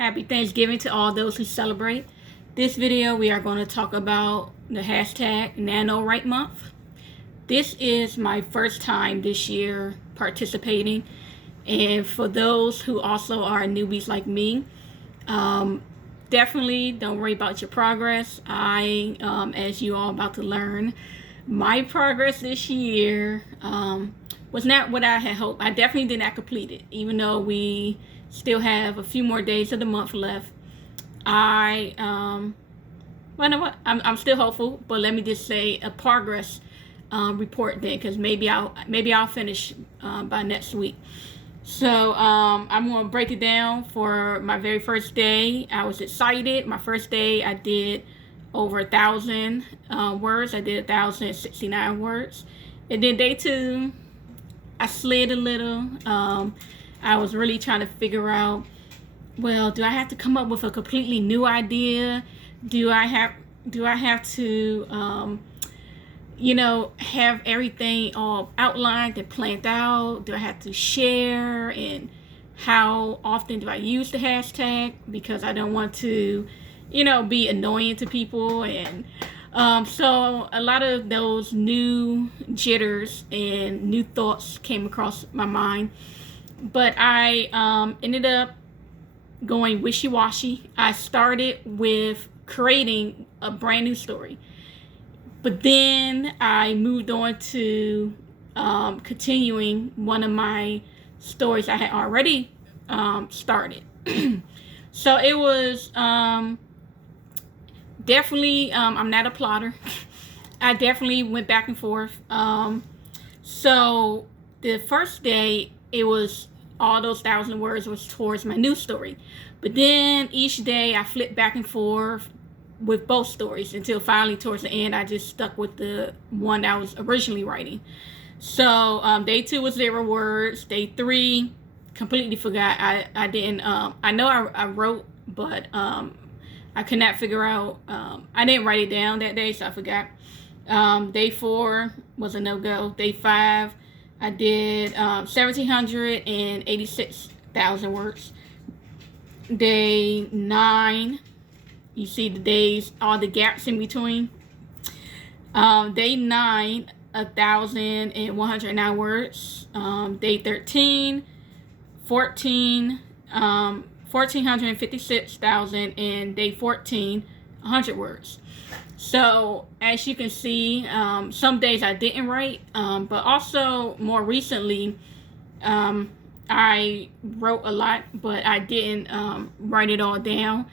Happy Thanksgiving to all those who celebrate. This video we are going to talk about the hashtag NaNoWrite Month. This is my first time this year participating, and for those who also are newbies like me, definitely don't worry about your progress. As you all about to learn, my progress this year was not what I had hoped. I definitely did not complete it, even though we still have a few more days of the month left. Well, you know what? I'm still hopeful, but let me just say a progress report then, because maybe I'll finish by next week. So I'm going to break it down. For my very first day, I was excited. My first day, I did over 1,000 words. I did 1,069 words. And then day 2, I slid a little. I was really trying to figure out, well, do I have to come up with a completely new idea? Do I have to have everything all outlined and planned out? Do I have to share? And how often do I use the hashtag? Because I don't want to, be annoying to people. And so a lot of those new jitters and new thoughts came across my mind. But I ended up going wishy-washy. I started with creating a brand new story, but then I moved on to continuing one of my stories I had already started. So it was definitely, I'm not a plotter. I definitely went back and forth. So the first day, it was all those 1,000 words was towards my new story. But then each day I flipped back and forth with both stories until finally towards the end I just stuck with the one I was originally writing. So day 2 was 0 words. Day 3, completely forgot. I didn't, I know I wrote, but I could not figure out, I didn't write it down that day, so I forgot. Day 4 was a no-go. Day 5, I did 1,786,000 words. Day 9, you see the days, all the gaps in between. Day 9, 1,109 words. Day 13, 1,456,000, and day 14, 100 words. So as you can see, some days I didn't write, but also more recently, I wrote a lot, but I didn't write it all down,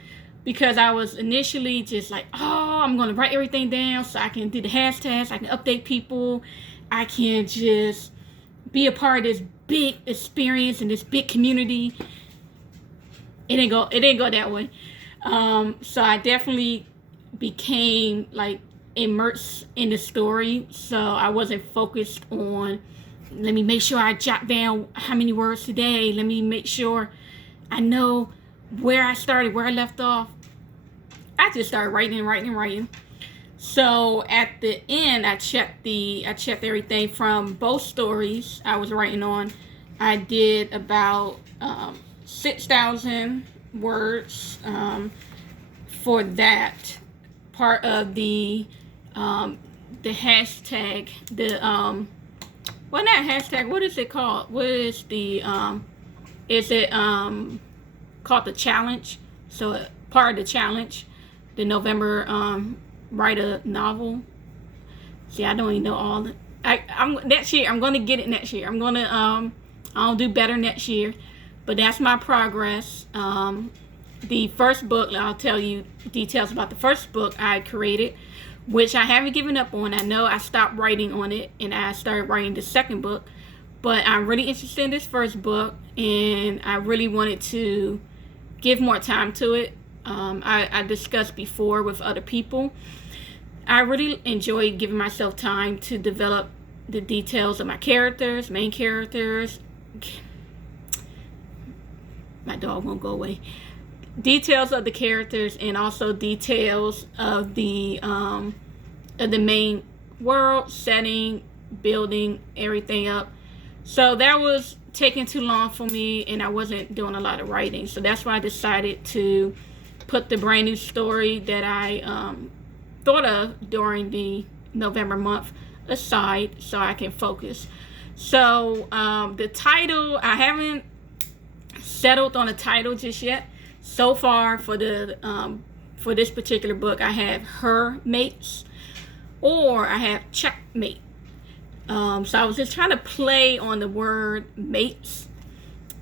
because I was initially just like, oh, I'm going to write everything down so I can do the hashtags, I can update people, I can just be a part of this big experience and this big community. It didn't go that way. So I definitely became like immersed in the story, so I wasn't focused on, let me make sure I jot down how many words today, let me make sure I know where I started, where I left off. I just started writing. So at the end, I checked everything from both stories I was writing on. I did about 6,000 words for that part of the hashtag, well, not hashtag, what is it called? What is the is it called the challenge? So part of the challenge, the November write a novel. See, I don't even know all the, next year I'm gonna get it next year. I'm gonna I'll do better next year. But that's my progress. The first book, I'll tell you details about the first book I created, which I haven't given up on. I know I stopped writing on it and I started writing the second book, but I'm really interested in this first book, and I really wanted to give more time to it. I discussed before with other people, I really enjoyed giving myself time to develop the details of my characters, main characters. My dog won't go away. Details of the characters, and also details of the main world setting, building everything up. So that was taking too long for me, and I wasn't doing a lot of writing. So that's why I decided to put the brand new story that I thought of during the November month aside so I can focus. So the title, I haven't settled on a title just yet. So far for this particular book, I have Her Mates, or I have Checkmate. So I was just trying to play on the word mates.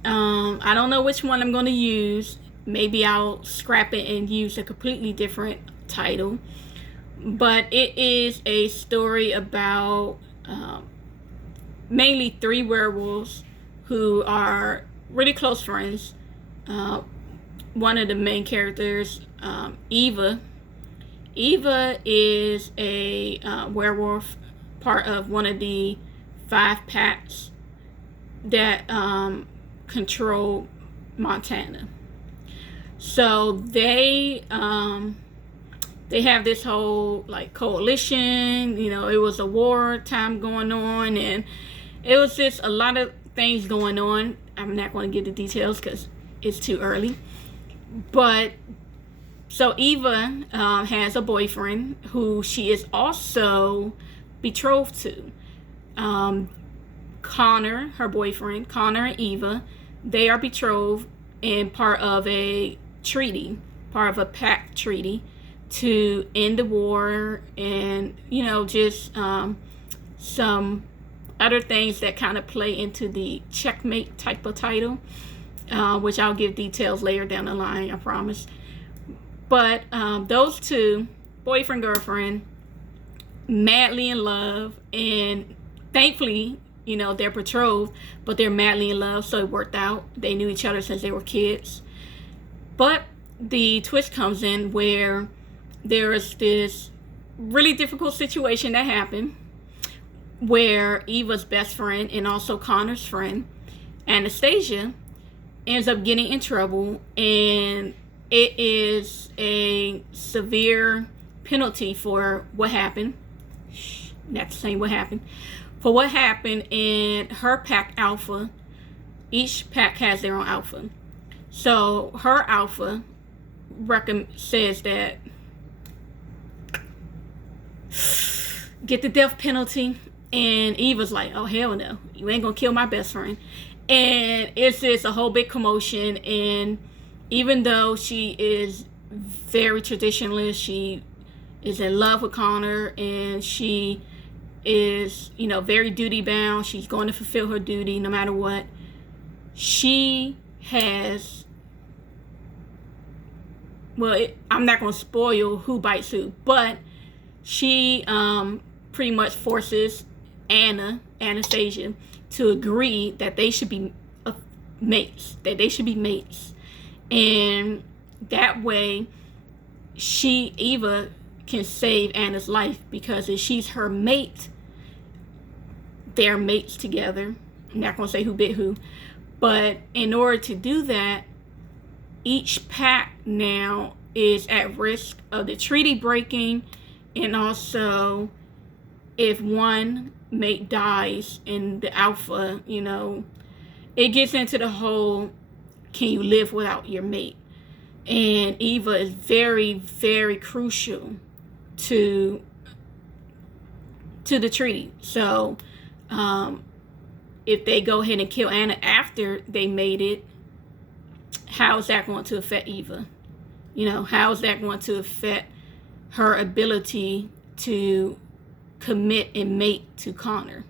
I don't know which one I'm going to use. Maybe I'll scrap it and use a completely different title. But it is a story about mainly 3 werewolves who are really close friends. One of the main characters, Eva. Eva is a werewolf, part of one of the 5 packs that control Montana. So they have this whole like coalition. You know, it was a war time going on, and it was just a lot of things going on. I'm not going to give the details because it's too early. But so Eva has a boyfriend who she is also betrothed to. Connor, her boyfriend, Connor and Eva, they are betrothed and part of a treaty, part of a pact treaty to end the war, and just some other things that kind of play into the checkmate type of title, which I'll give details later down the line, I promise. But those 2, boyfriend, girlfriend, madly in love, and thankfully, they're betrothed, but they're madly in love, so it worked out. They knew each other since they were kids. But the twist comes in where there is this really difficult situation that happened where Eva's best friend and also Connor's friend, Anastasia, ends up getting in trouble, and it is a severe penalty for what happened. Not saying what happened. For what happened in her pack alpha. Each pack has their own alpha. So her alpha says that get the death penalty, and Eva's like, oh hell no, you ain't gonna kill my best friend. And it's just a whole big commotion. And even though she is very traditionalist, she is in love with Connor, and she is very duty bound. She's going to fulfill her duty no matter what. She has, I'm not going to spoil who bites who, but she pretty much forces Anastasia to agree that they should be mates, and that way Eva can save Anna's life, because if she's her mate, they're mates together. I'm not going to say who bit who, but in order to do that, each pack now is at risk of the treaty breaking, and also if one mate dies in the alpha, it gets into the whole, can you live without your mate? And Eva is very, very crucial to the treaty. So if they go ahead and kill Anna after they made it, how is that going to affect Eva? How is that going to affect her ability to commit and mate to Connor?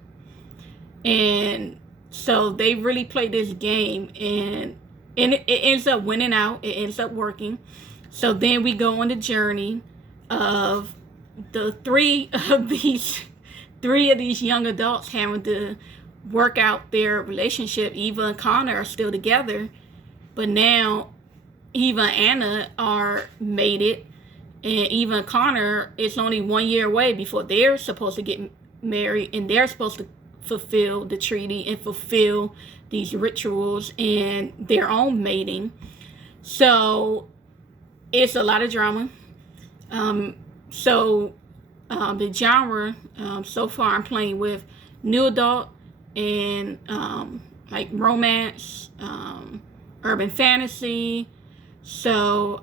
And so they really play this game, and it ends up winning out. It ends up working. So then we go on the journey of the three of these young adults having to work out their relationship. Eva and Connor are still together, but now Eva and Anna are mated, and Eva and Connor, it's only 1 year away before they're supposed to get married, and they're supposed to fulfill the treaty and fulfill these rituals and their own mating. So it's a lot of drama. The genre, so far I'm playing with new adult and like romance, urban fantasy. So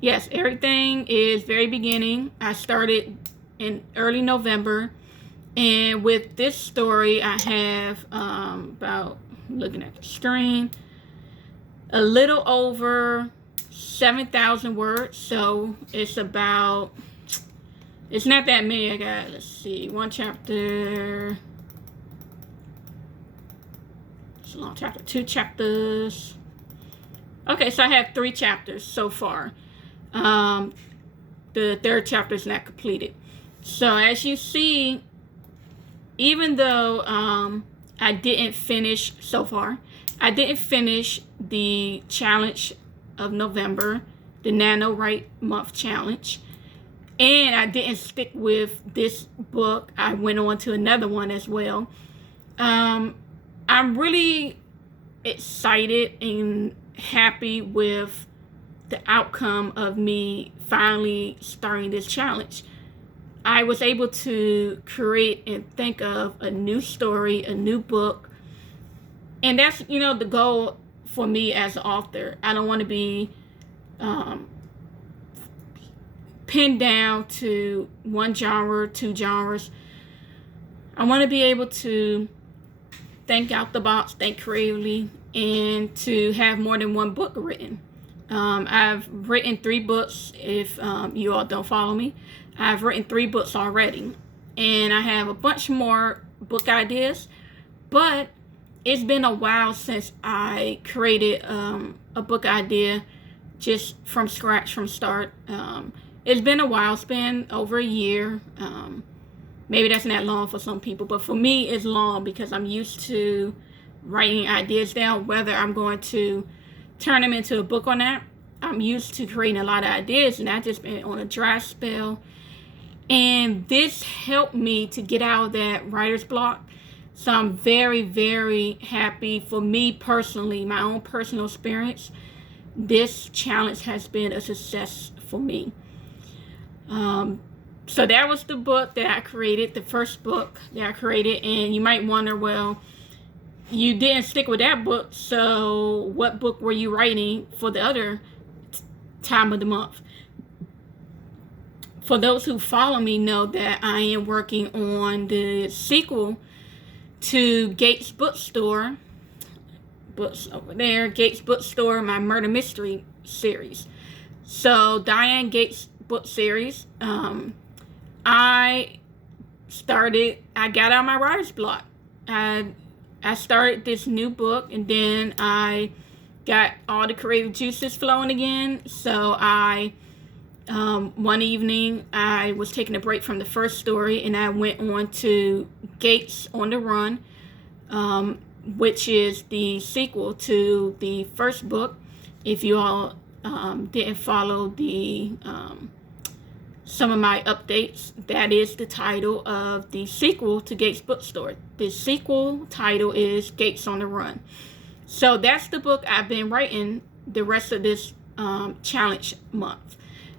yes, everything is very beginning. I started in early November, and with this story I have about, looking at the screen, a little over 7,000 words. So it's about, it's not that many. I got, let's see, one chapter, it's a long chapter, 2 chapters. Okay, so I have 3 chapters so far. The 3rd chapter is not completed. So as you see, even though I didn't finish so far, I didn't finish the challenge of November, the NaNoWrite Month Challenge, and I didn't stick with this book. I went on to another one as well. I'm really excited and happy with the outcome of me finally starting this challenge. I was able to create and think of a new story, a new book. And that's, the goal for me as an author. I don't want to be pinned down to one genre, 2 genres. I want to be able to think out the box, think creatively, and to have more than one book written. I've written 3 books. If you all don't follow me, I've written 3 books already, and I have a bunch more book ideas, but it's been a while since I created a book idea just from scratch, from start. It's been a while. It's been over a year. Maybe that's not long for some people, but for me it's long because I'm used to writing ideas down, whether I'm going to turn them into a book or not. I'm used to creating a lot of ideas, and I've just been on a dry spell. And this helped me to get out of that writer's block. So I'm very, very happy. For me personally, my own personal experience, this challenge has been a success for me. So that was the book that I created, the first book that I created. And you might wonder, well, you didn't stick with that book, so what book were you writing for the other time of the month? For those who follow me know that I am working on the sequel to Gates Bookstore, books over there, Gates Bookstore, my murder mystery series. So Diane Gates book series, I got out of my writer's block. I started this new book, and then I got all the creative juices flowing again. So one evening I was taking a break from the first story, and I went on to Gates on the Run, which is the sequel to the first book. If you all didn't follow some of my updates, that is the title of the sequel to Gates Bookstore. The sequel title is Gates on the Run. So that's the book I've been writing the rest of this challenge month.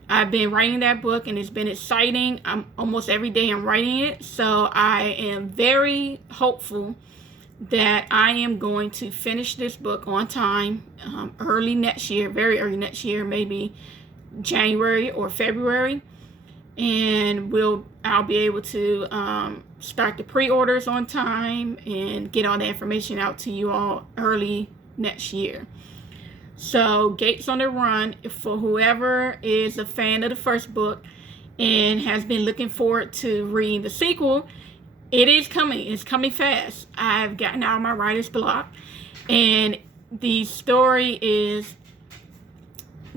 I've been writing that book, and it's been exciting. Almost every day I'm writing it. So I am very hopeful that I am going to finish this book on time, early next year, very early next year, maybe January or February. And I'll be able to start the pre-orders on time and get all the information out to you all early next year. So Gates on the Run, for whoever is a fan of the first book and has been looking forward to reading the sequel, it is coming. It's coming fast. I've gotten out of my writer's block, and the story is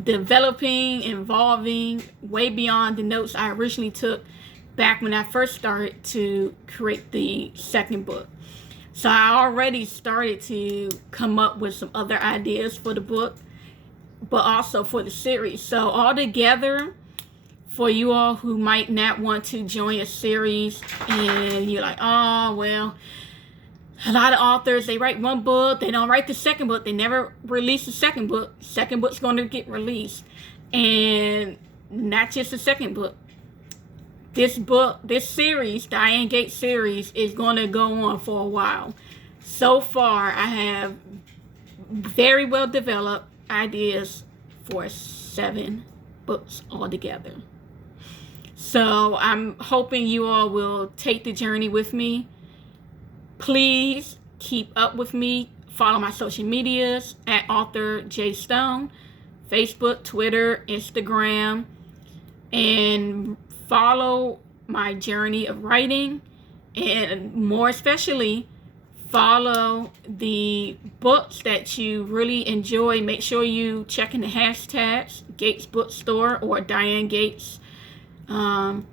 developing, evolving way beyond the notes I originally took back when I first started to create the second book. So I already started to come up with some other ideas for the book, but also for the series. So altogether, for you all who might not want to join a series and you're like, oh, well, a lot of authors, they write one book, they don't write the second book, they never release the second book. Second book's going to get released. And not just the second book. This series, Diane Gates series, is going to go on for a while. So far, I have very well developed ideas for 7 books altogether. So I'm hoping you all will take the journey with me. Please keep up with me. Follow my social medias at Author J Stone, Facebook, Twitter, Instagram, and follow my journey of writing, and more especially follow the books that you really enjoy. Make sure you check in the hashtags Gates Bookstore or Diane Gates. And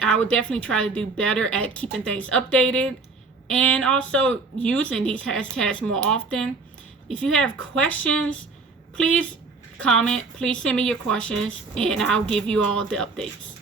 I will definitely try to do better at keeping things updated and also using these hashtags more often. If you have questions, please comment. Please send me your questions and I'll give you all the updates.